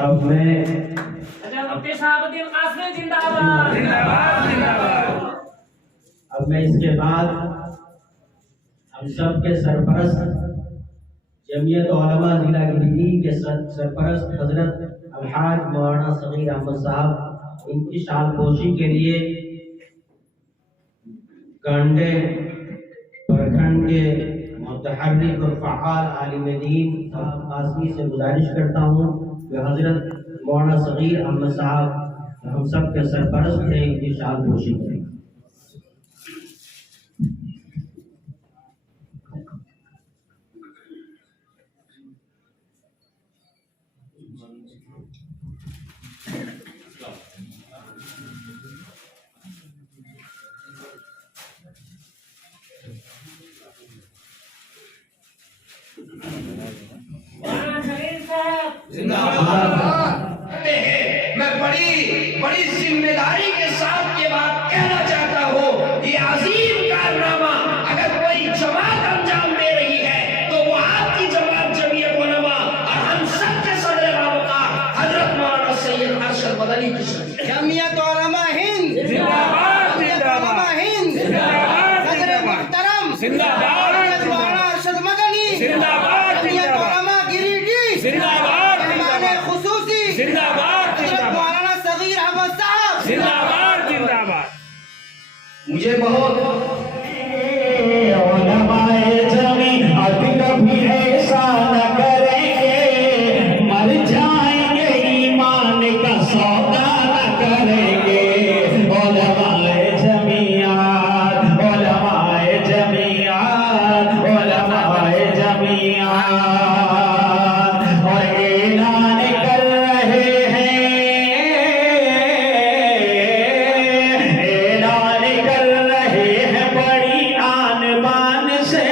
اب میں اب میں اس کے بعد ہم سب کے سرپرست جمعیت علماء ضلع گریڈی کے سرپرست حضرت الحاج مولانا صغیر احمد صاحب ان کی شال پوشی کے لیے گانڈے پرکھنڈ کے متحرک اور فعال عالم دین قاسمی سے گزارش کرتا ہوں کہ حضرت مولانا صغیر احمد صاحب ہم سب کے سرپرست ہیں ان کی شال پوشی کریں۔ میں بڑی ذمہ داری کے ساتھ یہ بات کہنا چاہتا ہوں، یہ عظیم کارنامہ اگر کوئی جماعت انجام دے رہی ہے تو وہ آپ کی جماعت جمعیت علماء اور ہم سب کے صدر باوقار حضرت مولانا سید ارشد مدنی کی شریف جمعیت علماء ہند زندہ باد، جمعیت علماء ہند زندہ باد، صدر محترم زندہ باد، حضرت مولانا ارشد مدنی زندہ باد، جمعیت علماء گریڈی زندہ باد، مہمان خصوصی زندہ باد، حضرت مولانا صغیر احمد صاحب زندہ باد، زندہ باد۔ مجھے بہت علماء جمعیت کبھی ایسا نہ کریں گے، مر جائیں گے ایمان کا سودا نہ کریں گے۔ علماء جمعیت، علماء جمعیت، علماء جمعیت اور اعلان کر رہے ہیں، اعلان کر رہے ہیں بڑی آن بان سے،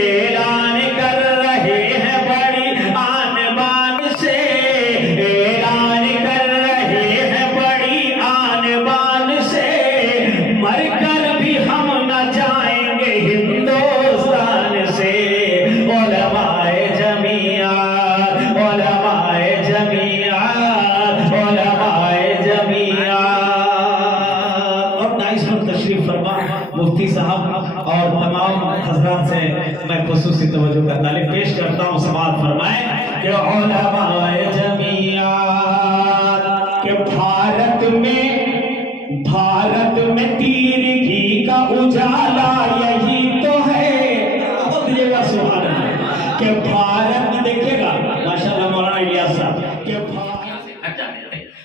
اعلان کر رہے ہیں بڑی آن بان سے، اعلان کر رہے ہیں بڑی آن بان سے، مر کر بھی ہم نہ جائیں گے ہندوستان سے۔ علماء جمعیت، علماء جمعیت، علماء جمعیت۔ اور نائس پر تشریف فرما مفتی صاحب اور تمام حضرات سے میں خصوصی توجہ کا طالب پیش کرتا ہوں، سماعت فرمائیں کہ علماء جمعیت کہ بھارت میں تیرگی کا اجالا یہی تو ہے۔ بہت دیجیے گا سبحان اللہ کہ بھارت، دیکھیے گا ماشاءاللہ مولانا الیاس صاحب کہ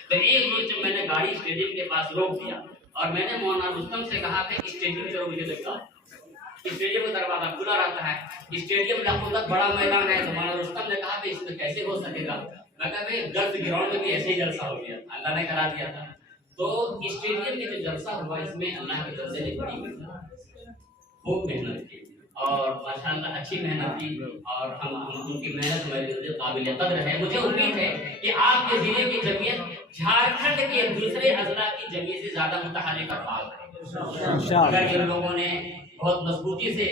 تو ایک روز جب میں نے گاڑی اسٹیڈیم کے پاس روک دیا اور میں نے مولانا رستم سے کہا کہ اسٹیڈیم چلو مجھے دیکھا، اسٹیڈیم کا دروازہ کھلا رہتا ہے، اسٹیڈیم لاکھوں تک بڑا میدان ہے۔ تو مولانا رستم نے کہا کہ اس میں کیسے ہو سکے گا؟ میں کہا بھائی گلف گراؤنڈ میں بھی ایسے ہی جلسہ ہو گیا، اللہ نے کرا دیا تھا۔ تو اسٹیڈیم میں جو جلسہ ہوا اس میں اللہ کے بندے نے بڑی خوب محنت کی اور ماشاءاللہ اچھی محنت کی، اور ہم ان کی محنت میرے لیے قابل قدر ہے۔ مجھے امید ہے کہ آپ کے ضلع کی جمعیت جھارکھنڈ کے دوسرے اضلاع کی جمعیت سے زیادہ متحرک اور فعال ہے۔ اگر یہ لوگوں نے بہت مضبوطی سے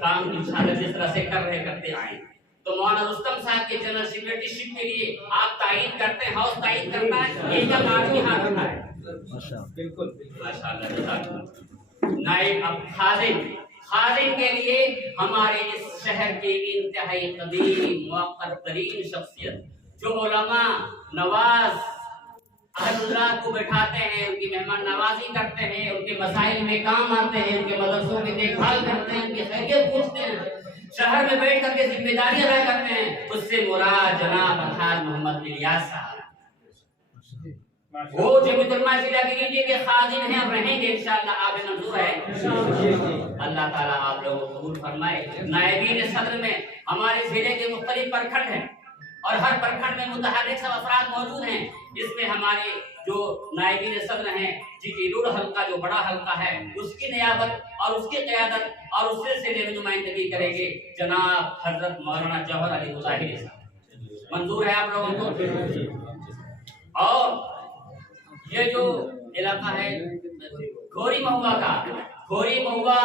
کام انشاءاللہ جس طرح سے کرتے آئے تو مولانا رستم صاحب کے جنرل سیکریٹری شپ کے لیے آپ تائید کرتے ہیں، ہاؤس تائید کرتا ہے، یہ جب آدمی ہاتھ اٹھائے بالکل ماشاءاللہ جزاک اللہ۔ نائب اب خازن کے لیے ہمارے اس شہر کے انتہائی قدیم موقر ترین شخصیت جو علماء نواز حضرات کو بٹھاتے ہیں، ان کی مہمان نوازی کرتے ہیں، ان کے مسائل میں کام آتے ہیں، ان کے مدرسوں کی دیکھ بھال کرتے ہیں، ان کی خیریت پوچھتے ہیں، شہر میں بیٹھ کر کے ذمہ داریاں ادا کرتے ہیں، اس سے مراد جناب الحاج محمد الیاس صاحب، وہ جمعیت علماء ضلع گریڈی کے خازن ہیں اور رہیں گے انشاءاللہ، آپ منظور ہے۔ اللہ تعالیٰ آپ لوگوں کو قبول فرمائے۔ نائبین صدر میں ہمارے ضلع کے مختلف پرکھنڈ ہیں اور ہر پرکھنڈ میں متحرک سب افراد موجود ہیں، اس میں ہمارے جو نائبین صدر ہیں جی کی روڈ حلقہ جو بڑا حلقہ ہے اس کی نیابت اور اس کی قیادت اور اس سلسلے میں نمائندگی کریں گے جناب حضرت مولانا جوہر علی مظاہری صاحب۔ منظور ہے آپ لوگوں کو؟ اور یہ جو علاقہ ہے گھوری مہوا کا، گھوری مہوا،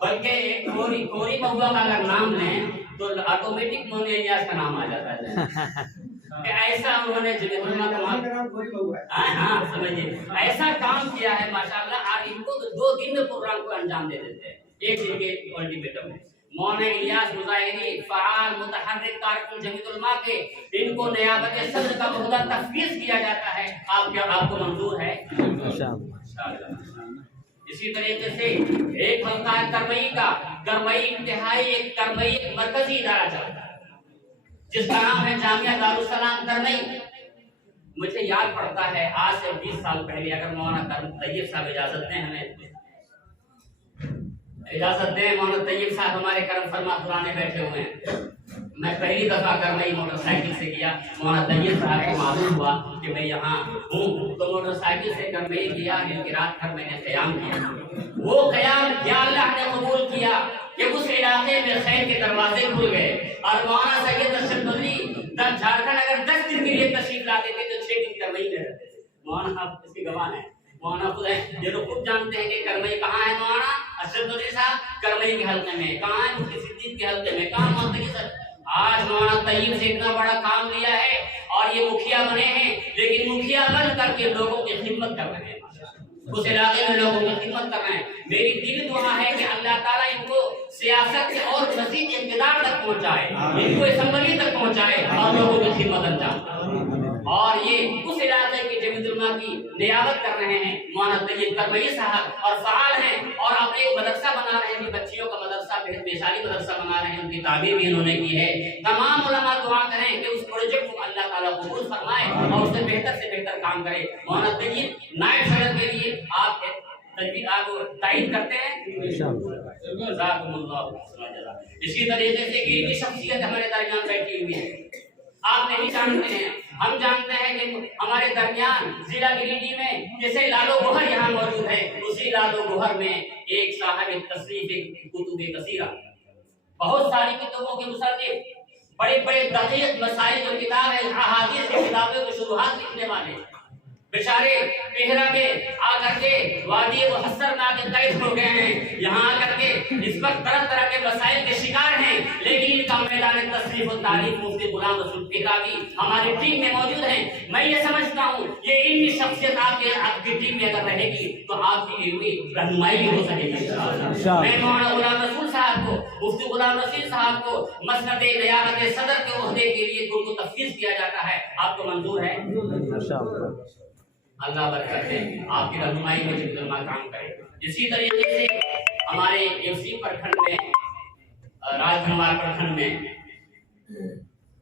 بلکہ گھوری مہوا کا اگر نام لیں تو آٹومیٹک مولانا الیاس کا نام آ جاتا ہے۔ کہ ایسا انہوں نے جمعیت علماء کا ہاں سمجھیے ایسا کام کیا ہے ماشاءاللہ. آپ ان کو تو 2 دن میں پروگرام کو انجام دے دیتے ہیں، 1 دن کے الٹیمیٹم میں. مولانا الیاس مظاہری فعال متحرک کارکن جمعیت علماء کے، ان کو نیابت صدر کا عہدہ تفویض کیا جاتا ہے. آپ کو منظور ہے؟ اسی طریقے سے ایک حلقہ ہے کرمئی کا، کرمئی انتہائی ایک مرکزی ادارہ چلتا ہے جس کا نام ہے جامعہ دارالسلام کرمئی. مجھے یاد پڑتا ہے آج سے 20 سال پہلے، اگر مولانا طیب صاحب اجازت دیں، ہمیں اجازت دیں، مولانا طیب صاحب ہمارے کرم فرما پرانے بیٹھے ہوئے ہیں. میں پہلی دفعہ کرمئی موٹر سائیکل سے گیا. مولانا طیب صاحب کو معلوم ہوا کہ میں یہاں ہوں تو موٹر سائیکل سے کرمئی گیا. دن کی رات بھر میں نے قیام کیا. وہ قیام کیا اللہ نے قبول کیا کہ اس علاقے میں خیر کے دروازے کھل گئے. اور مولانا سید ارشد بدری جھارکھنڈ اگر 10 دن کے لیے تشریف لاتے تھے تو 6 دن کرمئی میں رہتے تھے. مولانا صاحب اس کی گواہ ہیں. مولانا خود ہے، یہ لوگ خود جانتے ہیں کہ کرمئی کہاں ہے. مولانا ارشد بدری صاحب کرمئی کے حلقے میں، کہاں ہے مفتی صدیق کے حلقے میں، کہاں مولوی صاحب. آج مولانا طیب سے اتنا بڑا کام لیا ہے اور یہ مکھیا بنے ہیں، لیکن مکھیا بن کر کے لوگوں کی خدمت کر رہے ہیں. اس علاقے میں لوگوں کی خدمت کر رہے ہیں. میری دل دعا ہے کہ اللہ تعالیٰ ان کو سیاست سے اور مزید اقتدار تک پہنچائے، ان کو اسمبلی تک پہنچائے اور لوگوں کی خدمت انجام دے. اور یہ اس علاقے کی جمعیت علماء کی نیابت کر رہے ہیں مولانا طیب کرمئی صاحب، اور فعال ہیں اور اپنے ایک مدرسہ بنا رہے ہیں، بچیوں کا مدرسہ، مثالی مدرسہ بنا رہے ہیں. ان کی تعبیر بھی انہوں نے کی ہے. تمام علماء دعا کریں کہ اس پروجیکٹ کو اللہ تعالیٰ قبول فرمائے اور اس سے بہتر کام کرے. مولانا طیب نائب صدر کے لیے آپ تائید کرتے ہیں. جزاکم اللہ. اسی طریقے سے علمی شخصیت ہمارے درمیان بیٹھی ہوئی ہے. آپ نہیں جانتے ہیں، ہم جانتے ہیں کہ ہمارے درمیان ضلع گریڈی میں جیسے لالو گوہر یہاں موجود ہے، اسی لالو گوہر میں ایک صاحب تصریف کتب کثیرہ، بہت ساری کتابوں کے مصنف، بڑے دقیق مسائل جو کتاب ہے، احادیث کی کتابوں کے شروحات لکھنے والے بیچارے پیہرا میں آ کر کے وادی محسر میں آ کے قید ہو گئے ہیں. یہاں آ کر کے اس وقت طرح کے مسائل کے شکار ہیں، لیکن ان کا میدان تصریف و تعریف مفتی غلام رسول پہراوی ہماری ٹیم میں موجود ہیں. میں یہ سمجھتا ہوں یہ علمی شخصیت آپ کی ٹیم میں اگر رہے گی تو آپ کی علمی رہنمائی بھی ہو سکے گی. میں مولانا غلام رسول صاحب کو، مفتی غلام رسول صاحب کو مسند نیابت صدر کے عہدے کے لیے ان کو تفویض کیا جاتا ہے. آپ کو منظور ہے؟ اللہ برکت ہے، آپ کی رہنمائی میں جمعیت علماء کام کرے. اسی طریقے سے ہمارے ایوسی پرکھنڈ میں، راج دھنوار پرکھنڈ میں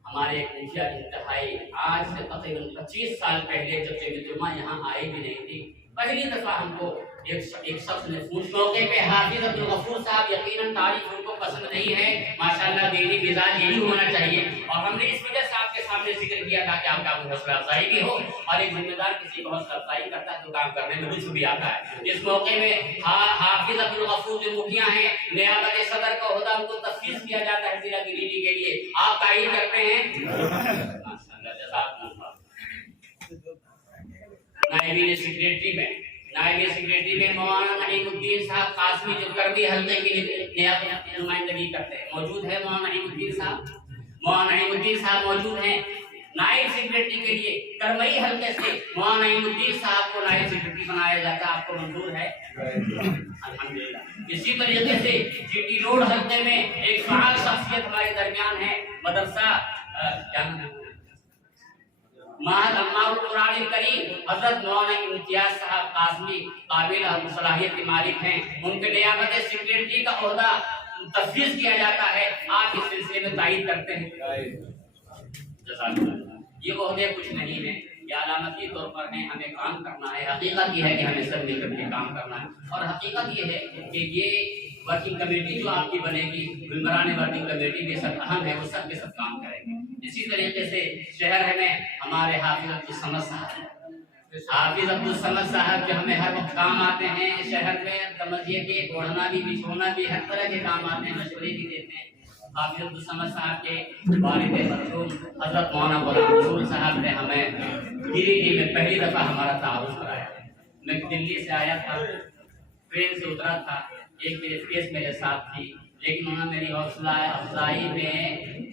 ہمارے ایک مکھیا انتہائی آج سے تقریباً 25 سال پہلے جب جمعیت علماء یہاں آئے بھی نہیں تھی، پہلی دفعہ ہم کو ایک شخص نے اس موقع پہ حافظ عبدالغفور صاحب، یقیناً تعریف ان کو پسند نہیں ہے، ماشاءاللہ دینی مزاج یہی ہونا چاہیے. اور ہم نے اس وجہ سے آپ کے سامنے ذکر کیا تھا کہ آپ کا حوصلہ افزائی بھی ہو، اور ایک ذمہ دار کسی کو حوصلہ افزائی کرتا ہے تو کام کرنے میں لطف بھی آتا ہے. اس موقع میں حافظ عبدالغفور جو مکھیا ہیں، نیابت صدر کا عہدہ ان کو تفویض کیا جاتا ہے ضلع گریڈی کے لیے. آپ تائید کرتے ہیں؟ ماشاءاللہ، جزاکم اللہ. نائبین سیکریٹری میں مولانا نعیم الدین صاحب قاسمی جو کرمی حلقے کے لیے نمائندگی کرتے ہیں موجود ہے. مولانا نعیم الدین صاحب موجود ہیں نائب سیکریٹری کے لیے. کرمئی حلقے سے مولانا نعیم الدین صاحب کو نائب سیکریٹری بنایا جاتا ہے. آپ کو منظور ہے؟ الحمدللہ. اسی طریقے سے جی ٹی روڈ حلقے میں ایک فعال شخصیت ہمارے درمیان ہے، مدرسہ ماہر عمار القرآن الکریم حضرت مولانا امتیاز صاحب قاسمی قابل صلاحیت کے مالک ہیں. ان کے نیابت سیکریٹری کا عہدہ تفویض کیا جاتا ہے. آپ اس سلسلے میں تائید کرتے ہیں؟ یہ عہدے کچھ نہیں ہیں، یہ علامتی طور پر ہیں. ہمیں کام کرنا ہے. حقیقت یہ ہے کہ ہمیں سب مل کر کے کام کرنا ہے، اور حقیقت یہ ہے کہ یہ ورکنگ کمیٹی جو آپ کی بنے گی، ممبران ورکنگ کمیٹی بھی سب اہم ہے، وہ سب کے سب کام کریں گے. اسی طریقے سے شہر میں ہمارے حافظ عبدالصمد صاحب جو ہمیں ہر وقت کام آتے ہیں. شہر میں سمجھیے کہ اوڑھنا بھی، بچھونا بھی، ہر طرح کے کام آتے ہیں، مشورے بھی دیتے ہیں. حافظ عبدالصمد صاحب کے والد مرحوم حضرت مولانا غلام رسول صاحب نے ہمیں گریڈی میں پہلی دفعہ ہمارا تعارف کرایا. میں دلی سے آیا تھا، ٹرین سے اترا تھا، ایک میرے کیس میرے ساتھ تھی، لیکن انہوں نے میری حوصلہ افزائی میں